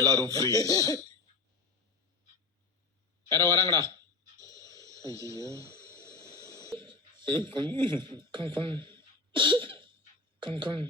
எல்லாரும் ஃப்ரீஸ். யாரோ வராங்கடா. ஐயோ கம் கம் கம் கம்.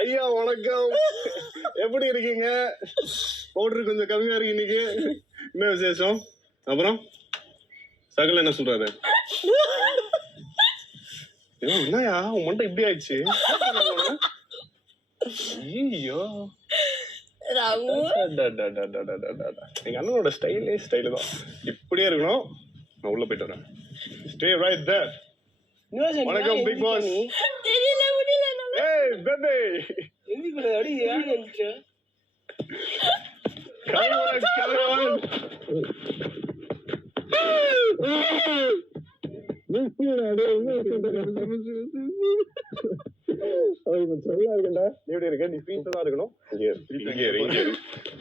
ஐயா வணக்கம், எப்படி இருக்கீங்க? பவுடர் கொஞ்சம் கம்மியா இருக்கு இன்னைக்கு. என்ன விசேஷம்? அப்புறம் சகல என்ன சொல்றாரு? என்னயா உன் மண்டை இப்படி ஆயிடுச்சு? ஐயோ எங்க அண்ணனோட ஸ்டைலு தான் இப்படியே இருக்கணும். நான் உள்ள போயிட்டு வரேன். Stay right there. வணக்கம் பிக் பாஸ். ஏய் பேபி எங்க அடி ஏன் வந்துச்சு?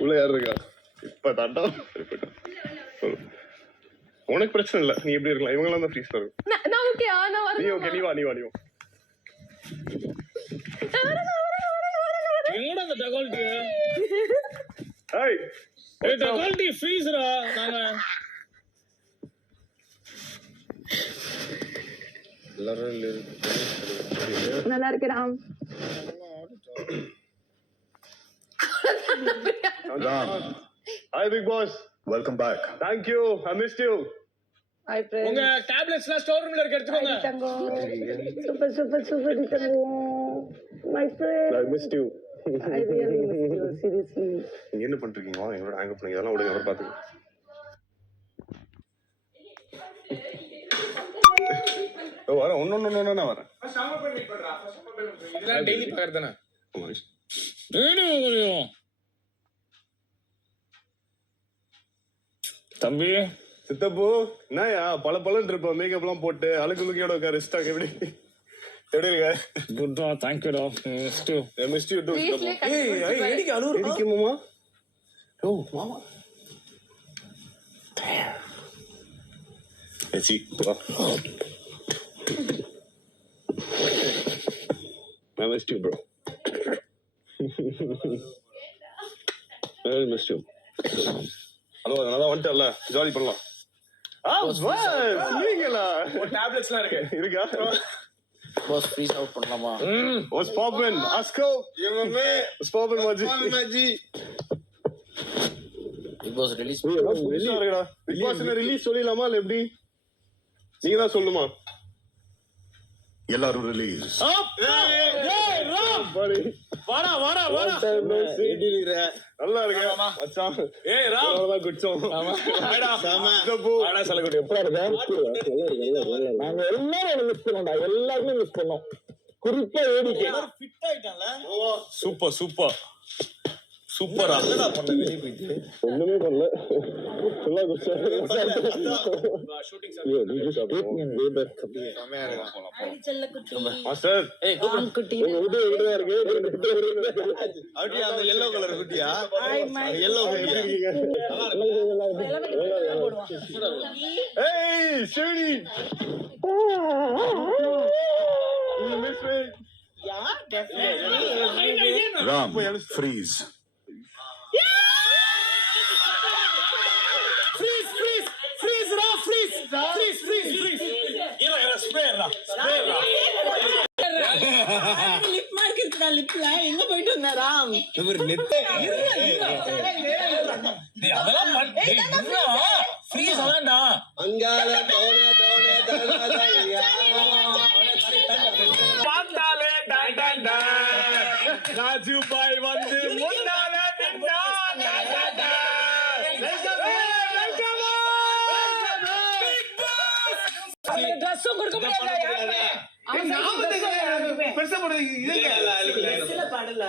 உள்ள யாரு இருக்கா? இப்ப தாண்டா உனக்கு பிரச்சனை இல்ல, நீ எப்படி இருக்கலாம். இவங்க எல்லாம் தான் ஃப்ரீஸ் இருக்கும். நீ ஓகே, நீ வா. எங்கடா அந்த டகால்டி? ஹாய் ஏய் டகால்டி ஃப்ரீஸ்ரா. நாங்க எல்லாரும் நல்லா இருக்கேன். Hi big boss. Welcome back. Thank you, I missed you. Hi friend. உங்க டேப்லெட்ஸ்லாம் ஸ்டோர் ரூம்ல இருக்கு, எடுத்துக்கோங்க. சூப்பர் தங்கம். My friend. I missed you. I really miss you seriously. நீங்க என்ன பண்றீங்க? வாங்க எங்களோட ஹேங் அப் பண்ணி இதெல்லாம் விடுங்க, அவர் பாத்துங்க. வரேன் ஒன்னு வரேன். இதெல்லாம் டெய்லி பாக்குறதானே? தம்பி சித்தப்பு என்னயா பல இருப்ப மேக்கப் எல்லாம் போட்டு அழுக்குழுக்கியோட உட்கார ரெஸ்டாக எப்படி இருக்க? குட்டா, தேங்க்யூடா. Missed you too. ஏய் எடிக்கு அழுவுற. எடிக்கு மாமா. ஓ மாமா. ஏச்சி போ. I missed you bro. I missed you. Hello, நான் வந்துட்டேன்ல, ஜாலி பண்ணலாம். பஸ் நீங்களா? டேப்லெட்ஸ்லாம் இருக்கா? பாஸ் ஃப்ரீஸ் அவுட் பண்ணலாமா? What's poppin? Asko. What's poppin Maji? Big boss release big boss release சொல்லிடலாமா இல்ல எப்படி? நீங்க தான் சொல்லுமா? எல்லாரும் ரிலீஸ். வாடா நல்லா இருக்கு மச்சான். ஏய் ராம், அவ்வளவுதான் குச்சோம். வாடா சித்தப்பு. வாடா சலகுடி. நாங்க எல்லாரும் மிஸ் பண்ணோம்டா, எல்லாருமே மிஸ் பண்ணோம். குறிப்பா ஏடிக்கு ஃபிட் ஆயிட்டான்ல. சூப்பரா. ஒண்ணுமே பண்ணல. ஃபுல்லா குச்சோம். Shooting master. ஏய் கூப்பிடு குட்டி. உங்க வீடு இருக்கு. அப்படியே அந்த yellow கலர் குட்டியா? yellow குட்டியா? ஏய் shady. You miss me? Yeah, definitely. Ram freeze. Lip mark இருக்குடா லிப்ல. எங்க போயிட்டு வந்தாராம்? இவர் நெட் அதெல்லாம் ஃப்ரீஸ் அதான்டா. அங்கால தோண தோண தோண பார்த்தாலே டான் டான் டான். ராஜு பாய் வந்து முன்னால நின்னா. Don don don. ட்ரெஸ்ஸும் கொடுக்க முடியாது யாருமே. பெருசா போடுறது பாடல